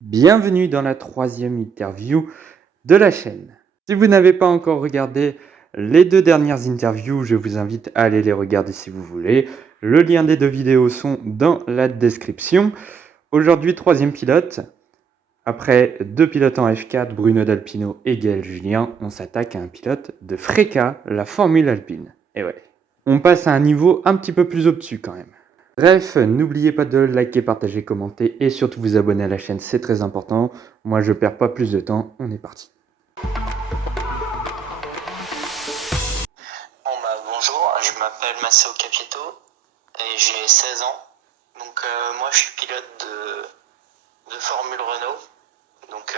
Bienvenue dans la troisième interview de la chaîne. Si vous n'avez pas encore regardé les deux dernières interviews, je vous invite à aller les regarder si vous voulez. Le lien des deux vidéos sont dans la description. Aujourd'hui, troisième pilote. Après deux pilotes en F4, Bruno D'Alpino et Gaël Julien, on s'attaque à un pilote de FRECA, la Formule Alpine. Et ouais, on passe à un niveau un petit peu plus au-dessus quand même. Bref, n'oubliez pas de liker, partager, commenter et surtout vous abonner à la chaîne, c'est très important. Moi je perds pas plus de temps, on est parti. Bonjour, je m'appelle Massao Capieto et j'ai 16 ans. Donc moi je suis pilote de Formule Renault. Donc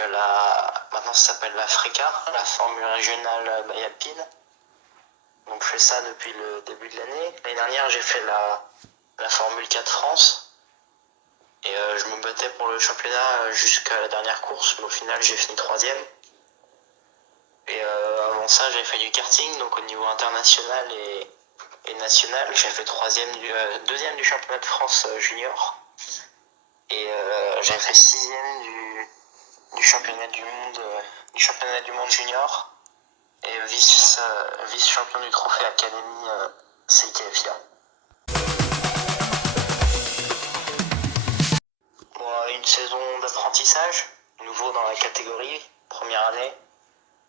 maintenant ça s'appelle la FRECA, la Formule Régionale by Alpine. Donc je fais ça depuis le début de l'année. L'année dernière j'ai fait la Formule 4 France. Et je me battais pour le championnat jusqu'à la dernière course, mais au final j'ai fini 3e. Et avant ça j'avais fait du karting, donc au niveau international et national, j'ai fait deuxième du championnat de France junior. Et j'avais fait 6e du championnat du monde junior. Et vice champion du trophée Académie CIKFIA. Une saison d'apprentissage, nouveau dans la catégorie, première année.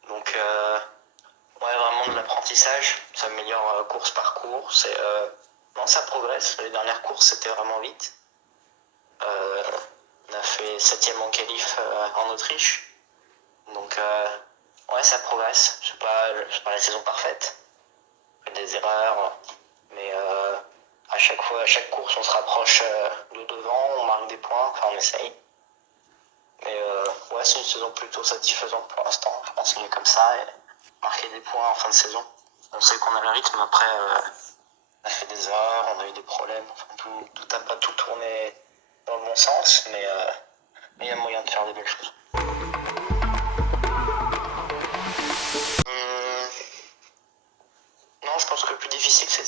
Donc ouais, vraiment de l'apprentissage, ça améliore course par course. Et non, ça progresse. Les dernières courses c'était vraiment vite. On a fait 7e en qualif en Autriche. Donc ouais, ça progresse. C'est pas la saison parfaite. On fait des erreurs, mais à chaque course, on se rapproche de devant, on marque des points, enfin on essaye. Mais ouais, c'est une saison plutôt satisfaisante pour l'instant. Je vais continuer comme ça et marquer des points en fin de saison. On sait qu'on a le rythme, après on a fait des erreurs, on a eu des problèmes, enfin, tout n'a pas tout tourné dans le bon sens, mais il y a moyen de faire des belles choses. Non, je pense que le plus difficile c'est de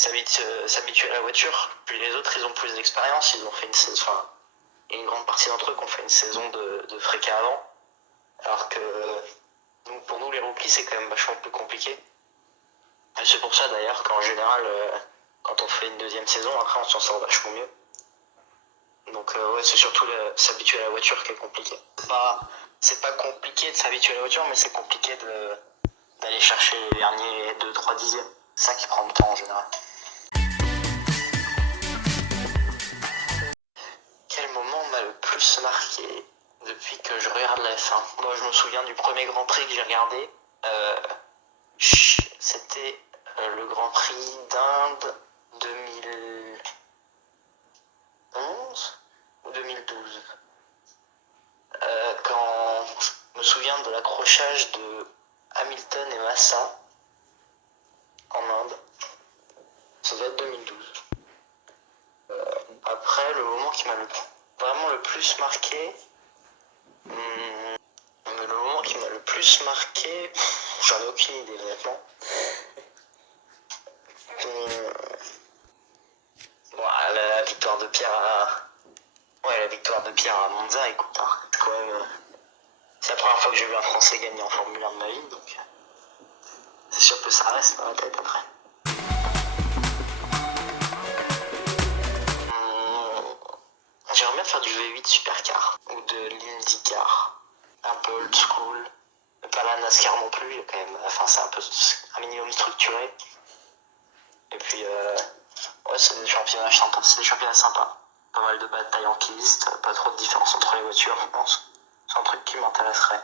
s'habituer à la voiture. Puis les autres, ils ont plus d'expérience, ils ont fait une saison, enfin, il y a une grande partie d'entre eux qui ont fait une saison de FRECA avant. Alors que pour nous les rookies c'est quand même vachement plus compliqué. Et c'est pour ça d'ailleurs qu'en général quand on fait une deuxième saison, après on s'en sort vachement mieux. Donc ouais, c'est surtout s'habituer à la voiture qui est compliqué. C'est pas compliqué de s'habituer à la voiture, mais c'est compliqué d'aller chercher les derniers 2-3 dixièmes. C'est ça qui prend du temps en général. Quel moment m'a le plus marqué depuis que je regarde la F1? Moi je me souviens du premier Grand Prix que j'ai regardé. C'était le Grand Prix d'Inde 2011 ou 2012. Quand je me souviens de l'accrochage de Hamilton et Massa en Inde. Ça doit être 2012. Après, le moment qui m'a vraiment le plus marqué, j'en ai aucune idée honnêtement. La victoire de Pierre à Monza, écoute, quand même, c'est la première fois que j'ai vu un Français gagner en Formule 1 de ma vie, donc c'est sûr que ça reste dans la tête après. J'aimerais bien faire du V8 Supercar ou de l'IndyCar, un peu old school, pas la NASCAR non plus, quand même, enfin c'est un peu un minimum structuré. Et puis ouais, c'est des championnats sympas. Pas mal de batailles en piste, pas trop de différence entre les voitures, je pense. C'est un truc qui m'intéresserait.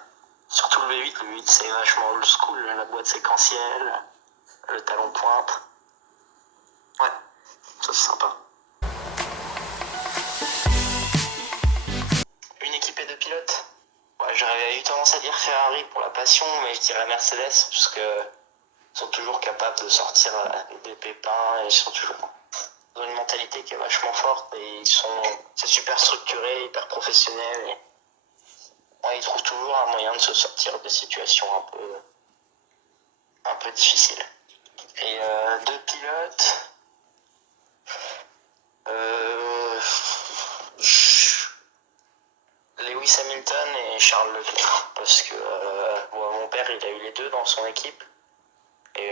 Surtout le V8 c'est vachement old school, la boîte séquentielle, le talon de pointe. Ouais, ça c'est sympa. Une équipée de pilotes. Ouais, j'aurais eu tendance à dire Ferrari pour la passion, mais je dirais Mercedes, parce que ils sont toujours capables de sortir des pépins et ils sont toujours dans une mentalité qui est vachement forte et c'est super structuré, hyper professionnel. Et ouais, ils trouvent toujours un moyen de se sortir des situations un peu difficiles. Et deux pilotes. Lewis Hamilton et Charles Leclerc, parce que mon père il a eu les deux dans son équipe, et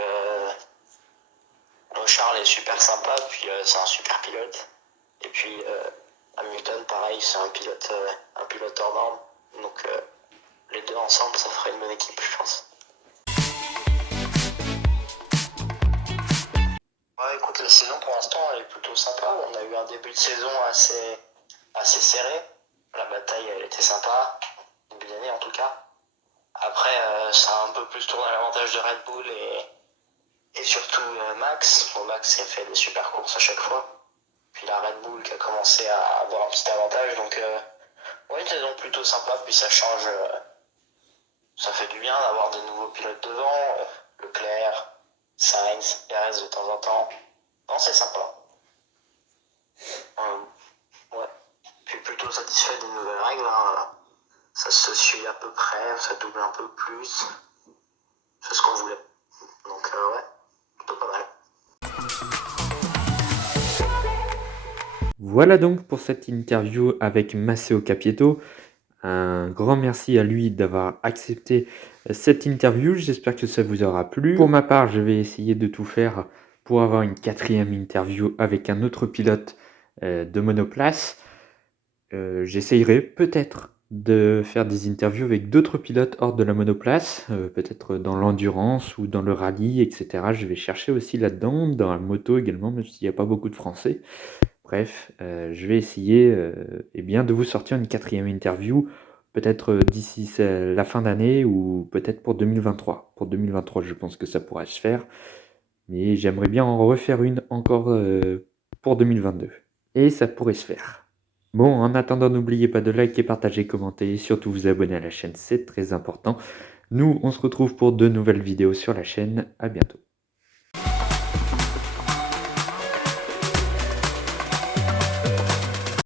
Charles est super sympa, puis c'est un super pilote, et puis Hamilton pareil, c'est un pilote hors norme, donc les deux ensemble ça ferait une bonne équipe, je pense. Ouais, écoute, la saison pour l'instant elle est plutôt sympa. On a eu un début de saison assez serré. La bataille elle était sympa, début d'année en tout cas. Après, ça a un peu plus tourné à l'avantage de Red Bull et surtout Max. Bon, Max qui a fait des super courses à chaque fois. Puis la Red Bull qui a commencé à avoir un petit avantage. Donc, ouais, une saison plutôt sympa. Puis ça change, ça fait du bien d'avoir des nouveaux pilotes devant. Leclerc, Sainz, Perez de temps en temps. Non, c'est sympa. Ouais. Puis plutôt satisfait des nouvelles règles. Hein. Ça se suit à peu près, ça double un peu plus. C'est ce qu'on voulait. Donc ouais, plutôt pas mal. Voilà donc pour cette interview avec Masseo Capieto. Un grand merci à lui d'avoir accepté cette interview. J'espère que ça vous aura plu. Pour ma part, je vais essayer de tout faire pour avoir une 4e interview avec un autre pilote de monoplace. J'essayerai peut-être de faire des interviews avec d'autres pilotes hors de la monoplace, peut-être dans l'endurance ou dans le rallye, etc. Je vais chercher aussi là-dedans, dans la moto également, même s'il n'y a pas beaucoup de Français. Bref, je vais essayer de vous sortir une 4e interview, peut-être d'ici la fin d'année ou peut-être pour 2023. Pour 2023, je pense que ça pourrait se faire, mais j'aimerais bien en refaire une encore pour 2022. Et ça pourrait se faire. Bon, en attendant, n'oubliez pas de liker, partager, commenter et surtout vous abonner à la chaîne, c'est très important. Nous, on se retrouve pour de nouvelles vidéos sur la chaîne. À bientôt.